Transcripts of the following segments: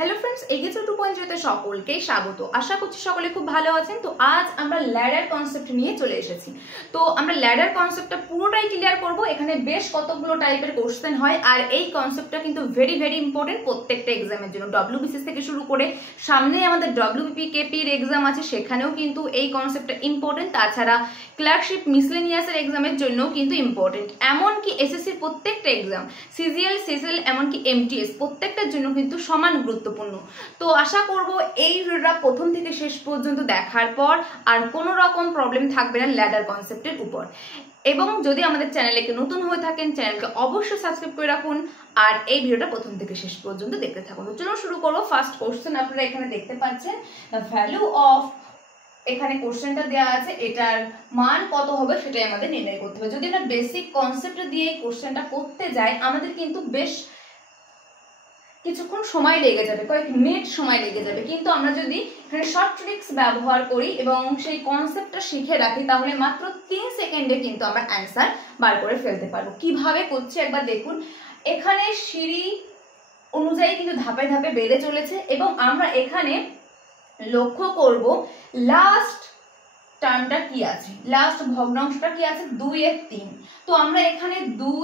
Hello friends एगेचो 2.0 সকলকে স্বাগত। আশা করছি সকলে খুব ভালো আছেন। তো আজ আমরা ল্যাডার কনসেপ্ট নিয়ে চলে এসেছি। তো আমরা ল্যাডার কনসেপ্টটা পুরোটাই ক্লিয়ার করব। এখানে বেশ কতগুলো টাইপের কোশ্চেন হয় আর এই কনসেপ্টটা কিন্তু ভেরি ভেরি ইম্পর্টেন্ট প্রত্যেকটা এক্সামের জন্য। ডব্লিউবিসিএস থেকে শুরু করে সামনে আমাদের ডব্লিউবিপি কেপির এক্সাম আছে, সেখানেও কিন্তু এই কনসেপ্টটা ইম্পর্টেন্ট। তাছাড়া ক্লার্কশিপ মিসলেনিয়াসের এক্সামের জন্যও কিন্তু ইম্পর্টেন্ট। এমনকি এসএসসির প্রত্যেকটা এক্সাম, সিজিএল, সিএসএল, এমনকি এমটিএস প্রত্যেকটার জন্য কিন্তু সমান গুরুত্বপূর্ণ। তো আশা করব এই ভিডিওটা প্রথম থেকে শেষ পর্যন্ত দেখার পর আর কোনো রকম প্রবলেম থাকবে না ল্যাডার কনসেপ্টের উপর। এবং যদি আমাদের চ্যানেলে নতুন হয়ে থাকেন চ্যানেলকে অবশ্যই সাবস্ক্রাইব করে রাখুন আর এই ভিডিওটা প্রথম থেকে শেষ পর্যন্ত দেখতে থাকুন। তো চলো শুরু করবো। ফার্স্ট কোশ্চেন আপনারা এখানে দেখতে পাচ্ছেন, দ্য ভ্যালু অফ, এখানে কোশ্চেনটা দেওয়া আছে, এটার মান কত হবে সেটাই আমাদের নির্ণয় করতে হবে। যদি আমরা বেসিক কনসেপ্ট দিয়ে কোশ্চেনটা করতে যাই আমাদের কিন্তু বেশ কিছুক্ষণ সময় লেগে যাবে, কয়েক মিনিট সময় লেগে যাবে। কিন্তু আমরা যদি এখানে শর্ট ট্রিক্স ব্যবহার করি এবং সেই কনসেপ্টটা শিখে রাখি তাহলে মাত্র 3 সেকেন্ডে কিন্তু আমরা অ্যান্সার বার করে ফেলতে পারবো। কিভাবে করছি একবার দেখুন। এখানে সিঁড়ি অনুযায়ী কিন্তু ধাপে ধাপে বেড়ে চলেছে এবং আমরা এখানে লক্ষ্য করব লাস্ট টার্মটা কি আছে, লাস্ট ভগ্নাংশটা কি আছে, 2 এর 3। তো আমরা এখানে 2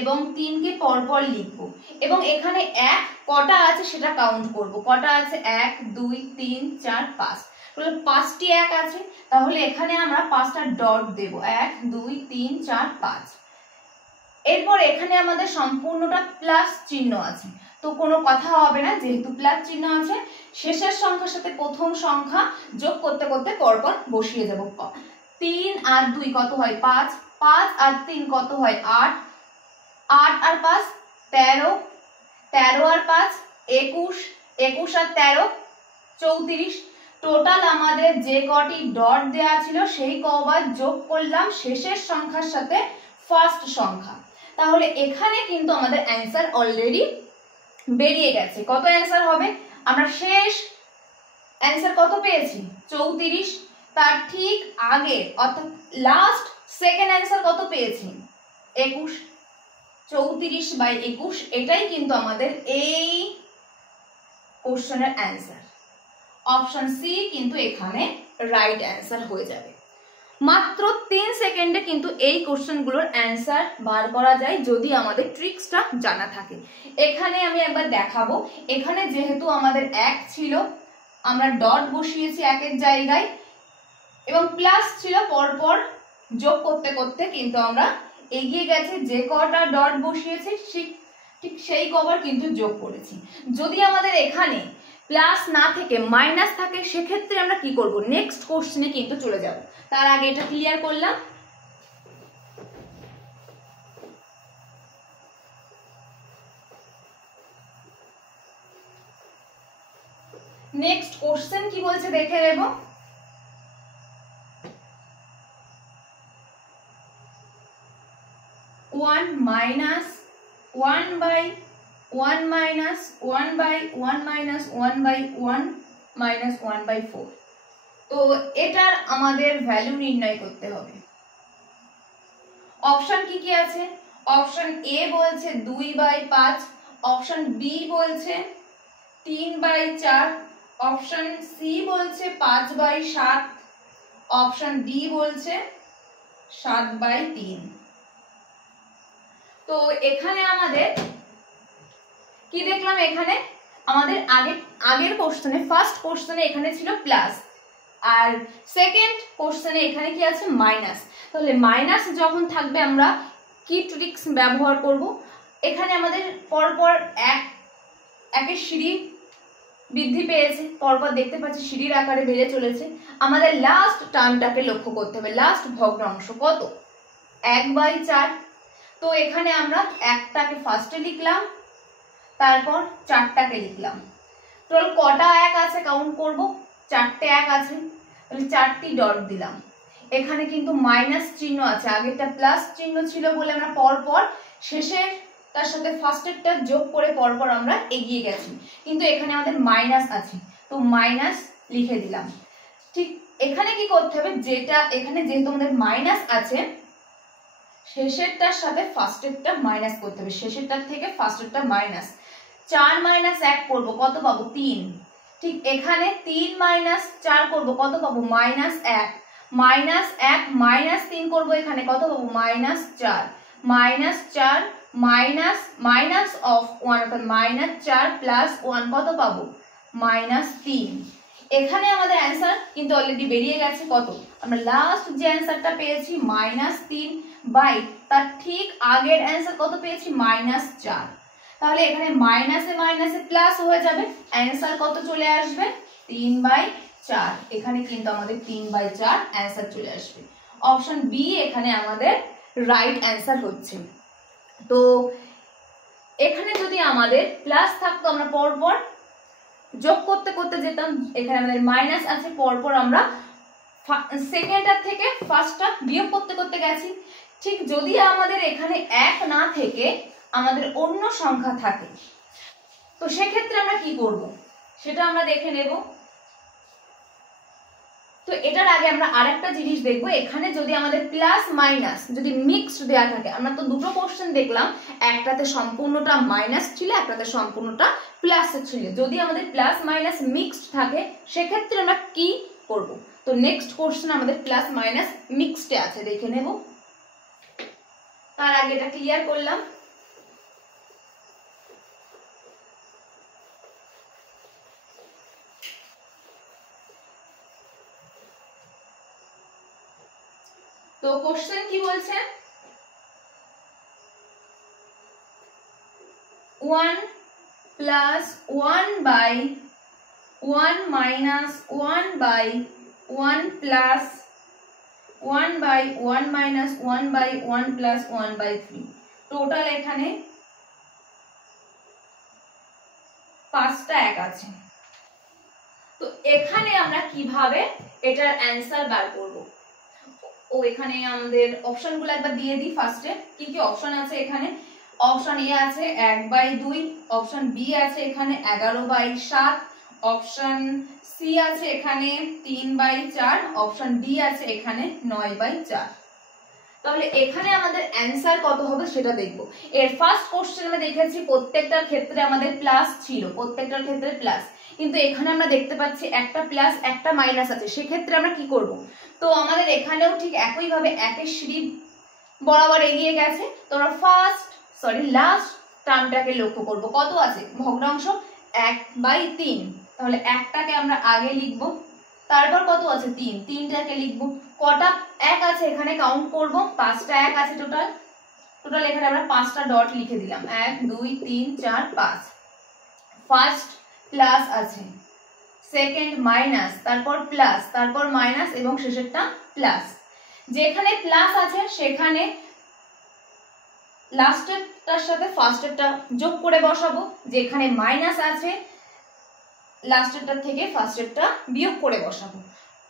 এবং 3 কে পরপর লিখবো এবং এখানে 1 কটা আছে সেটা কাউন্ট করব। কটা আছে? 1 2 3 4 5, তাহলে 5টি 1 আছে, তাহলে এখানে আমরা 5টা ডট দেব, 1 2 3 4 5। এরপর এখানে আমাদের সম্পূর্ণটা প্লাস চিহ্ন আছে, তো কোনো কথা হবে না যেহেতু প্লাস চিহ্ন আছে। শেষের সংখ্যার সাথে প্রথম সংখ্যা যোগ করতে করতে পরপর বসিয়ে যাব। 3 আর 2 কত হয়? 5, 5 আর 3 কত হয়? 8, 8 আর 5 13, 13 আর 5 21, 21 আর 13 34। টোটাল আমাদের যে কটি ডট দেওয়া ছিল সেই কবার যোগ করলাম শেষের সংখ্যার সাথে ফার্স্ট সংখ্যা। তাহলে এখানে কিন্তু আমাদের অ্যান্সার অলরেডি বেরিয়ে গেছে। কত অ্যান্সার হবে? আমরা শেষ অ্যান্সার কত পেয়েছি? 34। তার ঠিক আগে অর্থাৎ লাস্ট সেকেন্ড অ্যান্সার কত পেয়েছি? 21। 34/21 এটাই কিন্তু আমাদের এই কোশ্চেনের অ্যান্সার। অপশন সি কিন্তু এখানে রাইট অ্যান্সার হয়ে যাবে। মাত্র 3 সেকেন্ডে কিন্তু এই কোশ্চেনগুলোর অ্যান্সার বার করা যায় যদি আমাদের ট্রিক্সটা জানা থাকে। এখানে আমি একবার দেখাবো। এখানে যেহেতু আমাদের 1 ছিল আমরা ডট বসিয়েছি 1 এর জায়গায় এবং প্লাস ছিল, পরপর যোগ করতে করতে কিন্তু আমরা এগিয়ে গেছে। যে কটা ডট বসিয়েছি ঠিক সেই কবার কিন্তু যোগ করেছি। যদি আমাদের এখানে প্লাস না থেকে মাইনাস থাকে সেক্ষেত্রে আমরা কি করব? নেক্সট কোশ্চেনে কিন্তু চলে যাব। তার আগে এটা ক্লিয়ার করলাম। নেক্সট কোশ্চেন কি বলছে দেখে নেব। One minus 1/1 minus 1/1 minus 1/1 minus 1/4। তো এটার আমাদের ভ্যালু নির্ণয় করতে হবে। অপশন কি কি আছে? অপশন এ বলছে 2/5, অপশন বি বলছে 3/4, অপশন সি বলছে 5/7, অপশন ডি বলছে 7/3। তো এখানে আমাদের কি দেখলাম? এখানে আমাদের আগের কোশ্চেনে ফার্স্ট কোশ্চেনে এখানে ছিল প্লাস আর সেকেন্ড কোশ্চেনে এখানে কি আছে? মাইনাস। তাহলে মাইনাস যখন থাকবে আমরা কি ট্রিক্স ব্যবহার করব? এখানে আমাদের পরপর একের সিঁড়ি বৃদ্ধি পেয়েছে, পরপর দেখতে পাচ্ছি সিঁড়ির আকারে বেড়ে চলেছে। আমাদের লাস্ট টার্মটাকে লক্ষ্য করতে হবে। লাস্ট ভগ্নাংশ কত? 1/4। তো এখানে আমরা 1টাকে ফার্স্টে লিখলাম, তারপর 4টাকে লিখলাম। টোটাল কটা 1 আছে কাউন্ট করব? 4টে 1 আছে, তাহলে 4টি ডট দিলাম। এখানে কিন্তু মাইনাস চিহ্ন আছে, আগেরটা প্লাস চিহ্ন ছিল বলে আমরা পরপর শেষের তার সাথে ফার্স্টেরটা যোগ করে পরপর আমরা এগিয়ে গেছি। কিন্তু এখানে আমাদের মাইনাস আছে, তো মাইনাস লিখে দিলাম। ঠিক এখানে কি করতে হবে? যেটা এখানে যেহেতু আমাদের মাইনাস আছে শেষেরটার সাথে ফার্স্টেরটা মাইনাস করতে হবে, শেষেরটার থেকে ফার্স্টেরটা মাইনাস। 4 মাইনাস 1 করব কত পাবো 3। ঠিক এখানে 3 মাইনাস 4 করব কত পাবো -1, মাইনাস 1 মাইনাস 3 করব এখানে কত পাবো -4, মাইনাস 4 মাইনাস মাইনাস অফ 1 অর্থাৎ -4 প্লাস 1 কত পাবো -3। এখানে আমাদের অ্যান্সার কিন্তু অলরেডি বেরিয়ে গেছে কত, আমরা লাস্ট যে অ্যান্সারটা পেয়েছি -3 বাই তার ঠিক আগের অ্যান্সার কত পেয়েছি -4। তাহলে এখানে মাইনাসে মাইনাসে প্লাস হয়ে যাবে, অ্যান্সার কত চলে আসবে 3/4। এখানে কিন্তু আমাদের 3/4 অ্যান্সার চলে আসবে। অপশন বি এখানে আমাদের রাইট অ্যান্সার হচ্ছে। তো এখানে যদি আমাদের প্লাস থাকতো আমরা পরপর যোগ করতে করতে যেতাম, এখানে আমাদের মাইনাস আছে পরপর আমরা সেকেন্ডটার থেকে ফার্স্টটা বিয়োগ করতে করতে গেছি। ঠিক যদি আমাদের এখানে 1 না থেকে আমাদের অন্য সংখ্যা থাকে তো সেক্ষেত্রে আমরা কি করব সেটা আমরা দেখে নেব। তো এটার আগে আমরা আরেকটা জিনিস দেখব, এখানে যদি আমাদের প্লাস মাইনাস যদি মিক্সড দেয়া থাকে, আমরা তো দুটো কোশ্চেন দেখলাম, একটাতে সম্পূর্ণটা মাইনাস ছিল, একটাতে সম্পূর্ণটা প্লাস ছিল। যদি আমাদের প্লাস মাইনাস মিক্সড থাকে সেক্ষেত্রে আমরা কি করব। তো নেক্সট কোশ্চেন আমাদের প্লাস মাইনাস মিক্সড আছে, দেখে নেব। তার আগে এটা ক্লিয়ার করলাম। তো কোশ্চেন কি বলছে, 1 plus 1 by 1 minus 1 by 1 plus 1 by 1 minus 1 by 1 plus 1/3। Total এখানে 5টা 1 আছে। তো এখানে আমরা কিভাবে এটার অ্যান্সার বার করব। ও এখানে আমাদের অপশনগুলো একবার দিয়ে দিই। ফার্স্টে কি কি অপশন আছে, এখানে অপশন এ আছে 1/2, অপশন বি আছে এখানে 11/7, অপশন সি আছে এখানে 3/4, অপশন ডি আছে এখানে 9/4। তাহলে এখানে আমাদের অ্যান্সার কত হবে সেটা দেখব। এর ফার্স্ট কোশ্চেন আমরা দেখেছি প্রত্যেকটার ক্ষেত্রে আমাদের প্লাস ছিল, প্রত্যেকটার ক্ষেত্রে প্লাস, কিন্তু এখানে আমরা দেখতে পাচ্ছি একটা প্লাস একটা মাইনাস আছে, সেক্ষেত্রে আমরা কি করব। তো আমাদের এখানেও ঠিক একইভাবে একের সিঁড়ি বরাবর এগিয়ে গেছে। তো আমরা লাস্ট টার্মটাকে লক্ষ্য করব, কত আছে ভগ্নাংশ 1/3। তাহলে একটাকে আমরা আগে লিখব, তারপর কত আছে 3, 3টাকে লিখব। কটা 1 আছে এখানে কাউন্ট করব, 5টা 1 আছে টোটাল এখানে আমরা 5টা ডট লিখে দিলাম, 1 2 3 4 5। ফার্স্ট প্লাস আছে, সেকেন্ড মাইনাস, তারপর প্লাস, তারপর মাইনাস এবং শেষেরটা প্লাস। যেখানে প্লাস আছে সেখানে লাস্টেরটার সাথে ফার্স্টেরটা যোগ করে বসাবো, যেখানে মাইনাস আছে লাস্টেরটার থেকে ফার্স্টেরটা বিয়োগ করে বসাবো।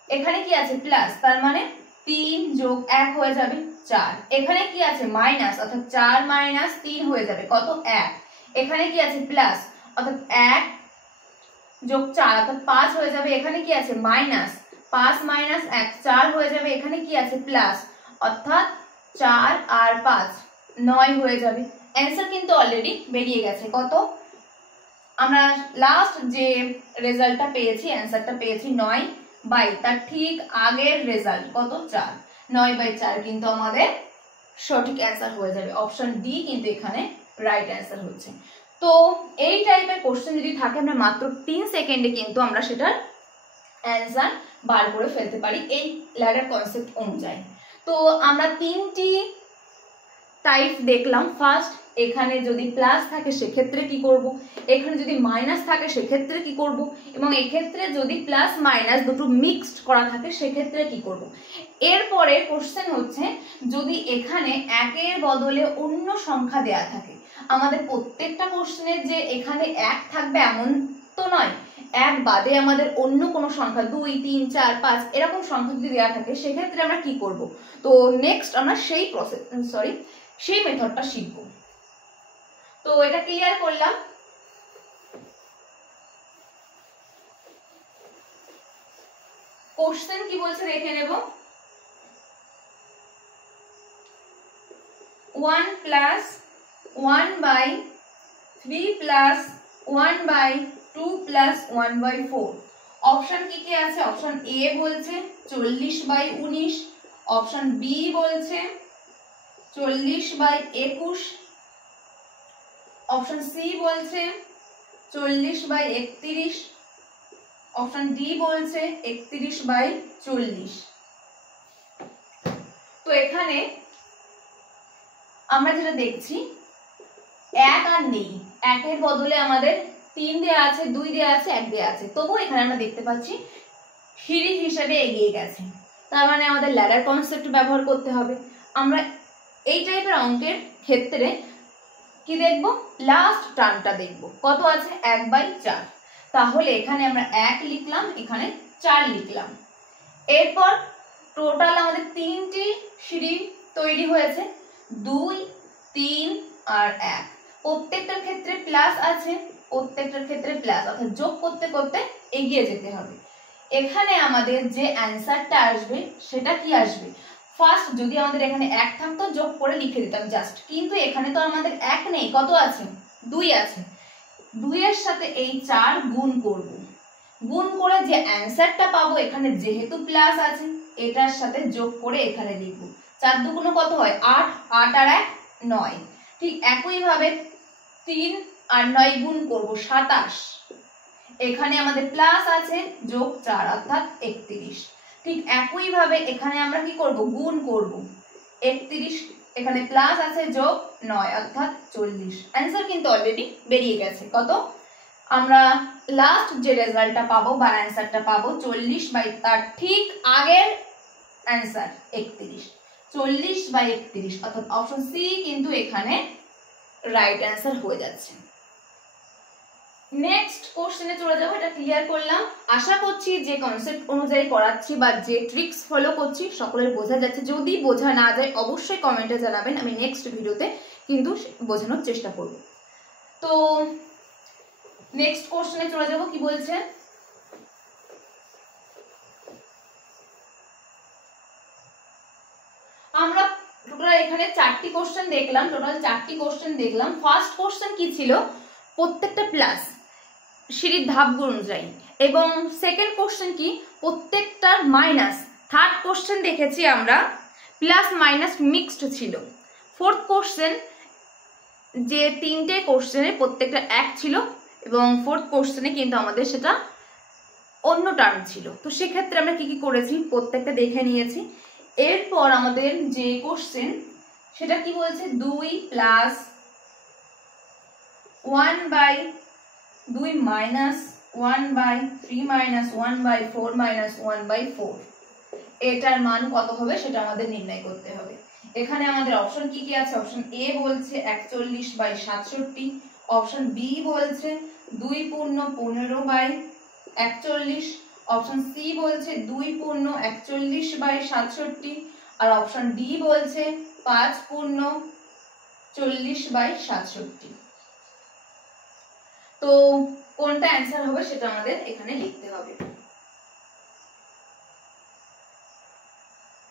এখানে কি আছে প্লাস, তার মানে 3 যোগ 1 হয়ে যাবে 4। এখানে কি আছে মাইনাস, অর্থাৎ 4 মাইনাস 3 হয়ে যাবে কত 1। এখানে কি আছে প্লাস, অর্থাৎ 1 যোগ 4 অর্থাৎ 5 হয়ে যাবে। এখানে কি আছে মাইনাস, 5 মাইনাস 1 4 হয়ে যাবে। এখানে কি আছে প্লাস, অর্থাৎ 4 আর 5 9 হয়ে যাবে। অ্যান্সার কিন্তু অলরেডি বেরিয়ে গেছে কত, আমরা লাস্ট যে রেজাল্টটা পেয়েছি, অ্যান্সারটা পেয়েছি 9 বাই তার ঠিক আগের রেজাল্ট কত 4, 9/4 কিন্তু আমাদের সঠিক অ্যান্সার হয়ে যাবে। অপশন ডি কিন্তু এখানে রাইট অ্যান্সার হচ্ছে। তো এই টাইপের কোশ্চেন যদি থাকে আমরা মাত্র 3 সেকেন্ডে কিন্তু আমরা সেটার অ্যান্সার বার করে ফেলতে পারি এই ল্যাডার কনসেপ্ট অনুযায়ী। তো আমরা 3টি টাইপ দেখলাম। ফার্স্ট, এখানে যদি প্লাস থাকে সেক্ষেত্রে কি করব, এখানে যদি মাইনাস থাকে সেক্ষেত্রে কি করব, এবং এক্ষেত্রে যদি প্লাস মাইনাস দুটো মিক্সড করা থাকে সেক্ষেত্রে কি করব। এরপরে কোশ্চেন হচ্ছে যদি এখানে একের বদলে অন্য সংখ্যা দেয়া থাকে, আমাদের প্রত্যেকটা কোশ্চেনের যে এখানে 1 থাকবে এমন তো নয়, 1 বাদে আমাদের অন্য কোনো সংখ্যা 2 3 4 5 এরকম সংখ্যা যদি দেওয়া থাকে সেক্ষেত্রে আমরা কি করব। তো নেক্সট আমরা সেই মেথডটা শিখব। তো এটা ক্লিয়ার করলাম। কোশ্চেন কি বলছে দেখে নেব। 1 প্লাস 1/3 প্লাস 1/2 প্লাস 1/4। অপশন কি কি আছে? অপশন এ বলছে 40/19, অপশন বি বলছে 40/21, অপশন সি বলছে 40/31, অপশন ডি বলছে 31/40। তো এখানে আমরা যেটা দেখছি এক আর নেই, একের বদলে আমাদের 3 দেয়া আছে, 2 দেয়া আছে, 1 দেয়া আছে, তবু এখানে আমরা দেখতে পাচ্ছি সিঁড়ি হিসেবে এগিয়ে গেছে, তার মানে আমাদের ল্যাডার কনসেপ্ট ব্যবহার করতে হবে। আমরা এই টাইপের অঙ্কের ক্ষেত্রে কি দেখব? লাস্ট টার্মটা দেখব, কত আছে? 1/4। তাহলে এখানে আমরা 1 লিখলাম, এখানে 4 লিখলাম। এরপর টোটাল আমাদের 3টি সিঁড়ি তৈরি হয়েছে, 2, 3 আর 1। প্রত্যেকটার ক্ষেত্রে প্লাস আছে, প্রত্যেকটার ক্ষেত্রে প্লাস, অর্থাৎ যোগ করতে করতে এগিয়ে যেতে হবে। এখানে আমাদের যে অ্যান্সারটা আসবে সেটা কি আসবে? ফার্স্ট যদি আমাদের এখানে 1 থাকতো যোগ করে লিখে দিতাম জাস্ট, কিন্তু এখানে তো আমাদের 1 নেই, কত আছে? 2 আছে। 2 এর সাথে এই 4 গুণ করব, গুণ করে যে অ্যান্সারটা পাবো এখানে যেহেতু প্লাস আছে এটার সাথে যোগ করে এখানে লিখব। 4 দুগুণ কত হয়? 8, 8 আর 1 9। ঠিক একইভাবে 3 আর 9 গুণ করব 27, এখানে আমাদের প্লাস আছে, যোগ 4 অর্থাৎ 31। ঠিক একইভাবে এখানে আমরা কি করব? গুণ করব 31, এখানে প্লাস আছে, যোগ 9 অর্থাৎ 40। অ্যান্সার কিন্তু অলরেডি বেরিয়ে গেছে, কত? আমরা লাস্ট যে রেজাল্টটা পাবো বা অ্যান্সারটা পাবো 40 বাই তার ঠিক আগের অ্যান্সার 31, 40/31 অর্থাৎ অপশন সি কিন্তু এখানে রাইট অ্যান্সার হয়ে যাচ্ছে। নেক্সট কোশ্চেনে চলে যাবো, এটা ক্লিয়ার করলাম। আশা করছি যে কনসেপ্ট অনুযায়ী করাচ্ছি বা যে ট্রিক্স ফলো করছি সকলের বোঝা যাচ্ছে। যদি বোঝা না যায় অবশ্যই কমেন্টে জানাবেন, আমি নেক্সট ভিডিওতে কিন্তু বোঝানোর চেষ্টা করব। তো নেক্সট কোশ্চেনে চলে যাব, কি বলছে? আমরা টোটাল এখানে 4টি কোশ্চেন দেখলাম, ফার্স্ট কোশ্চেন কি ছিল? প্রত্যেকটা প্লাস সিঁড়ির ধাপগুলো অনুযায়ী, এবং সেকেন্ড কোশ্চেন কি? প্রত্যেকটার মাইনাস। থার্ড কোশ্চেন দেখেছি আমরা প্লাস মাইনাস মিক্সড ছিল। ফোর্থ কোশ্চেন যে 3টে কোশ্চেনের প্রত্যেকটা 1 ছিল, এবং ফোর্থ কোশ্চেনে কিন্তু আমাদের সেটা অন্য টার্ম ছিল। তো সেক্ষেত্রে আমরা কি কি করেছি প্রত্যেকটা দেখে নিয়েছি। এরপর আমাদের যে কোশ্চেন সেটা কি বলছে? 2 প্লাস 1/2 মাইনাস 1/3 মাইনাস 1/4 মাইনাস 1/4, এটার মান কত হবে সেটা আমাদের নির্ণয় করতে হবে। এখানে আমাদের অপশন কি কি আছে? অপশন এ বলছে 41/67, অপশন বি বলছে 2 পূর্ণ 15/41, অপশন সি বলছে 2 পূর্ণ 41/67, আর অপশন ডি বলছে 5 পূর্ণ 40/67। তো কোনটা অ্যান্সার হবে সেটা আমাদের এখানে লিখতে হবে।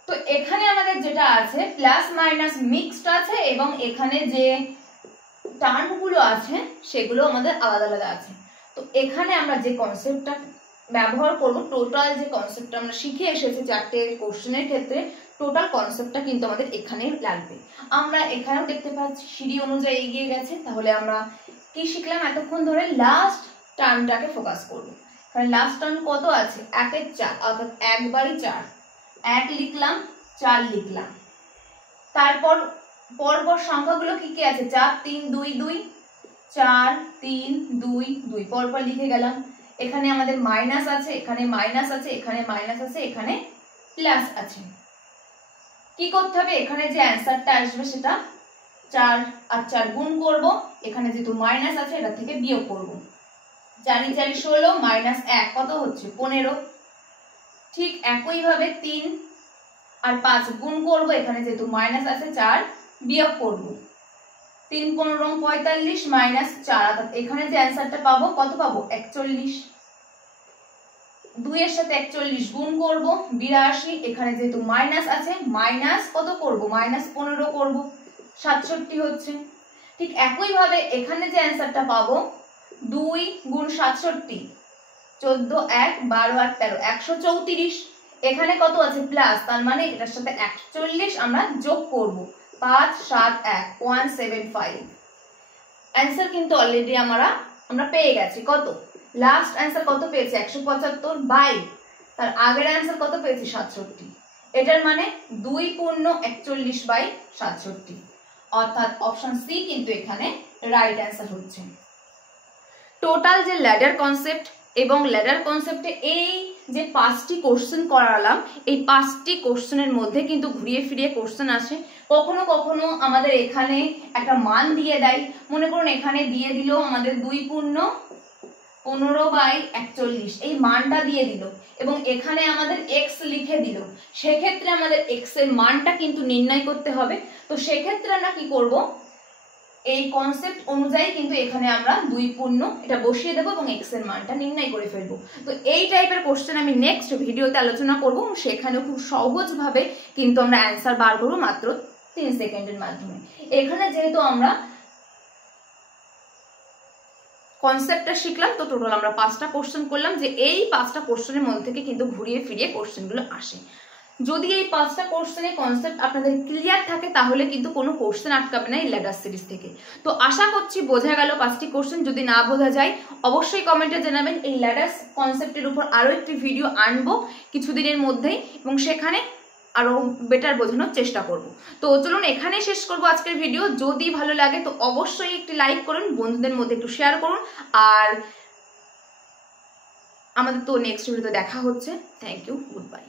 তো এখানে আমাদের যেটা আছে প্লাস মাইনাস মিক্সড আছে, এবং এখানে যে টার্মগুলো আছে সেগুলো আমাদের আলাদা আলাদা আছে। তো এখানে আমরা যে কনসেপ্টটা ব্যবহার করব, টোটাল যে কনসেপ্টটা আমরা শিখে এসেছি 4টে কোশ্চেনের ক্ষেত্রে, টোটাল কনসেপ্টটা কিন্তু আমাদের এখানে লাগবে। আমরা এখানেও দেখতে পাচ্ছি সিঁড়ি অনুযায়ী এগিয়ে গেছে, তাহলে আমরা কি শিখলাম এতক্ষণ ধরে? লাস্ট টার্মটাকে ফোকাস করব। কারণ লাস্ট টার্ম কত আছে? 1 এর 4 অর্থাৎ 1/4, 1 লিখলাম, 4 লিখলাম। তারপর পরপর সংখ্যাগুলো কি কি আছে? 4 3 2 2, 4 3 2 2 পরপর লিখে গেলাম। এখানে আমাদের মাইনাস আছে, এখানে মাইনাস আছে, এখানে মাইনাস আছে, এখানে প্লাস আছে। কি করতে হবে? এখানে যে অ্যান্সারটা আসবে সেটা 4 আর 4 গুণ করব, এখানে যেহেতু মাইনাস আছে এটা থেকে বিয়োগ করব। 4 4 16 মাইনাস 1 কত হচ্ছে? 15। ঠিক একইভাবে 3 আর 5 গুণ করব, এখানে যেহেতু মাইনাস আছে 4 বিয়োগ করব। 3 15 45 মাইনাস 4 অর্থাৎ এখানে যে অ্যান্সারটা পাবো কত পাবো? 41। 2 এর সাথে 41 গুণ করব 82, এখানে যেহেতু মাইনাস আছে মাইনাস কত করব? মাইনাস 15 করব, 67 হচ্ছে। ঠিক একইভাবে এখানে যে অ্যান্সারটা পাবো 2 গুণ 67, 14 1 12 আর 13, 134। এখানে কত আছে প্লাস, তার মানে এটার সাথে 41 আমরা যোগ করব। 5 7 1 175। অ্যান্সার কিন্তু অলরেডি আমরা পেয়ে গেছি। কত লাস্ট অ্যান্সার কত পেয়েছি 175 বাই তার আগের অ্যান্সার কত পেয়েছি 67। এটার মানে 2 পূর্ণ 41 বাই 67, অর্থাৎ অপশন সি কিন্তু এখানে রাইট অ্যান্সার হচ্ছে। টোটাল যে ল্যাডার কনসেপ্ট এবং ল্যাডার কনসেপ্টে এই যে 5টি কোশ্চেন করালাম, এই 5টি কোশ্চেনের মধ্যে কিন্তু ঘুরিয়ে ফিরিয়ে কোশ্চেন আসে। কখনো কখনো আমাদের এখানে একটা মান দিয়ে দেয়, মনে করুন এখানে দিয়ে দিল আমাদের 2 পূর্ণ 15 বাই 41, এই মানটা দিয়ে দিল এবং এখানে আমাদের x লিখে দিল। সেক্ষেত্রে আমাদের x এর মানটা কিন্তু নির্ণয় করতে হবে। তো সেক্ষেত্রে আমরা কি করব, এই কনসেপ্ট অনুযায়ী কিন্তু এখানে আমরা 2 পূর্ণ এটা বসিয়ে দেবো এবং x এর মানটা নির্ণয় করে ফেলবো। তো এই টাইপের কোশ্চেন আমি নেক্সট ভিডিওতে আলোচনা করব, সেখানে খুব সহজভাবে কিন্তু আমরা অ্যান্সার বার করব মাত্র 3 সেকেন্ডের মাধ্যমে। এখানে যেহেতু আমরা কনসেপ্টটা শিখলাম, তো টোটাল আমরা 5টা কোশ্চেন করলাম, যে এই 5টা কোশ্চেনের মধ্যে থেকে কিন্তু ঘুরিয়ে ফিরিয়ে কোশ্চেনগুলো আসে। যদি এই 5টা কোশ্চেনের কনসেপ্ট আপনাদের ক্লিয়ার থাকে তাহলে কিন্তু কোনো কোশ্চেন আটকাবে না এই ল্যাডার সিরিজ থেকে। তো আশা করছি বোঝা গেল 5টি কোশ্চেন। যদি না বোঝা যায় অবশ্যই কমেন্টে জানাবেন। এই ল্যাডার কনসেপ্টের উপর আরো একটি ভিডিও আনবো কিছুদিনের মধ্যেই এবং সেখানে আরো বেটার বোঝানোর চেষ্টা করব। তো চলুন এখানেই শেষ করব আজকের ভিডিও। যদি ভালো লাগে তো অবশ্যই একটি লাইক করুন, বন্ধুদের মধ্যে একটু শেয়ার করুন, আর আমাদের তো নেক্সট ভিডিওতে দেখা হচ্ছে। Thank you, good by.